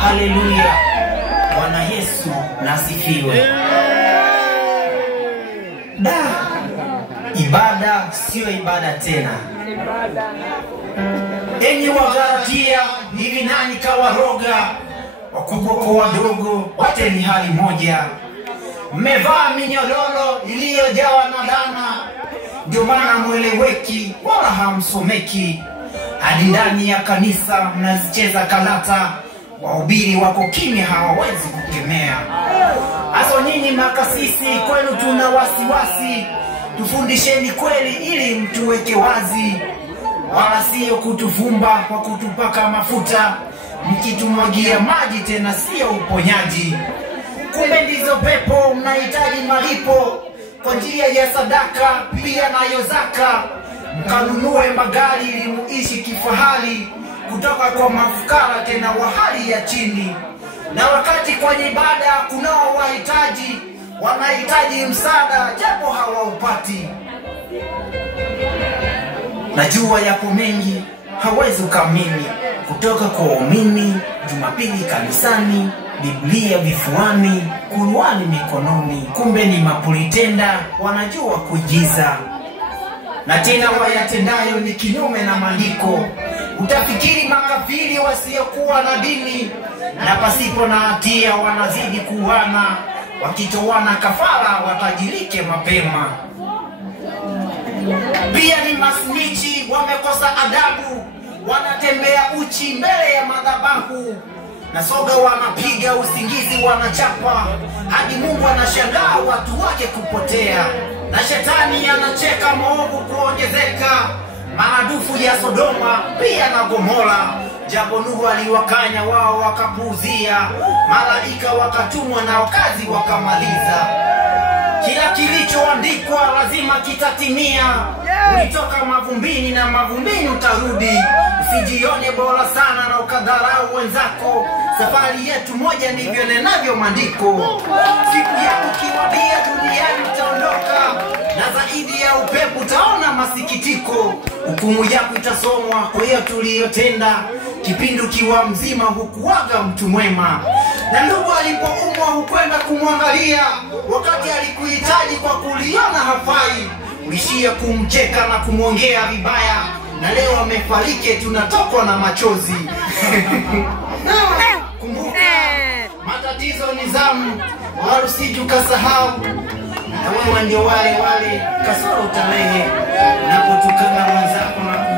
Haleluya. Bwana Yesu nasifiwe. Ibada sio ibada tena. Enyi Wagalatia, hivi nani kawaroga? Wakubwa kwa wadogo wote ni hali moja. Mmevaa minyororo iliyojawa na laana, ndio maana mweleweki wala hamsomeki. Hadi ndani ya kanisa mnazicheza kalata, wahubiri wako kimya hawawezi kukemea. Hasa nyinyi makasisi kwenu tuna wasiwasi, tufundisheni kweli ili mtuweke wazi, wala sio kutufumba kwa kutupaka mafuta, mkitumwagia maji tena sio uponyaji. Kumbe ndizo pepo mnahitaji malipo kwa njia ya sadaka pia nayo zaka, mkanunue magari ili muishi kifahari kutoka kwa mafukara tena wa hali ya chini. Na wakati kwenye ibada kunao wahitaji, wanahitaji msaada japo hawaupati. Najua yapo mengi hawezi ukamini, kutoka kwa waumini, Jumapili kanisani, Biblia vifuani, Qur'ani mikononi. Kumbe ni mapulitenda wanajua kuigiza, na tena wayatendayo ni kinyume na maandiko. Utafikiri makafiri wasiokuwa na dini, na pasipo na hatia wanazidi kuuana, wakitoana kafara watajirike mapema. Pia ni masnichi wamekosa adabu, wanatembea uchi mbele ya madhabahu, na soga wanapiga, usingizi wanachapa, hadi Mungu anashangaa watu wake kupotea. Na shetani anacheka maovu kuongezeka, maradufu ya Sodoma pia na Gomora. Japo Nuhu aliwakanya wao wakapuuzia, malaika wakatumwa na wakazi wakamaliza. Kila kilichoandikwa lazima kitatimia. Ulitoka mavumbini na mavumbini utarudi. Usijione bora sana na ukadharau wenzako, safari yetu moja ndivyo nenavyo maandiko. Siku yako kiwadia duniani utaondoka, na zaidi ya upepo utaona masikitiko. Hukumu yako itasomwa kwa hiyo tuliyotenda, kipindi ukiwa mzima hukuwaga mtu mwema. Na ndugu alipoumwa hukwenda kumwangalia, wakati alikuhitaji kwa kuliona hafai, ulishia kumcheka na kumwongea vibaya, na leo amefariki tunatokwa na machozi. Kumbuka matatizo ni zamu, wala usije ukasahau, na wewe ndio wale kasoro utalehe unapotukana wenzako na